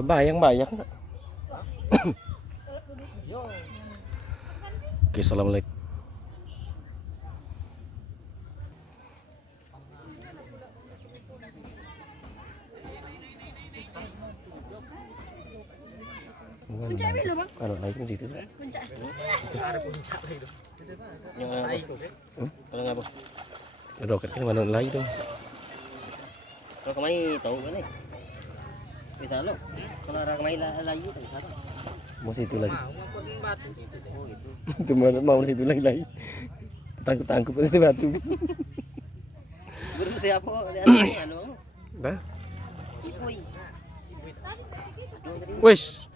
Bayang-bayang. Oke, assalamualaikum. Puncak dulu, Bang. Kalau naik di situ. Puncak. Ada puncak itu. Yang apa? Kalau nggak apa? Roket kan mana lagi dong. Kalau kemarin tahu kan nih? Bisa lo. Kalau orang kemarin lagi itu bisa. Mau situ lagi. Mau ngapain batu itu? Oh itu. Itu mau situ lagi. Tangkup itu batu. Guru siapa? Dia anu. Dah. Ipoi. Wis.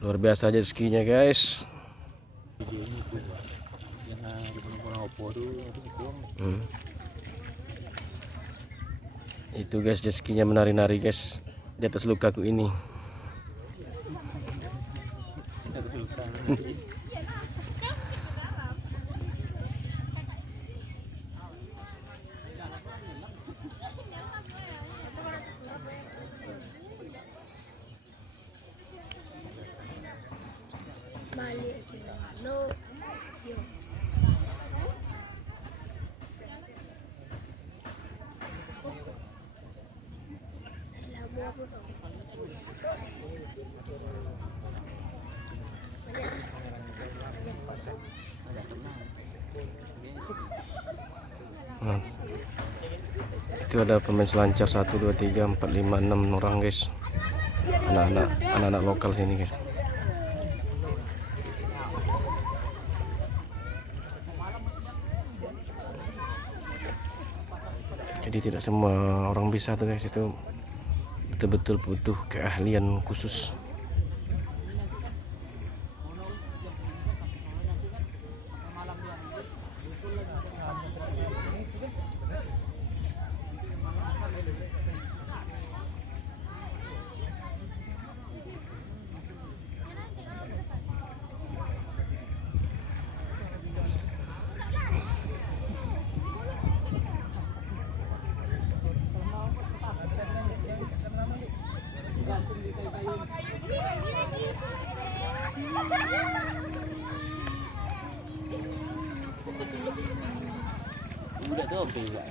Luar biasa aja skinya, guys. Itu guys, jet skinya menari-nari guys di atas lukaku ini. Balik lo. Yo. Labu aku so. Nah, itu ada pemain selancar 1, 2, 3, 4, 5, 6 orang guys. Anak-anak lokal sini guys. Jadi tidak semua orang bisa tuh guys, itu betul-betul butuh keahlian khusus. Udah tuh oke juga.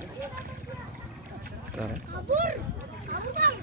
Bentar ya. Kabur. Kabur, Bang.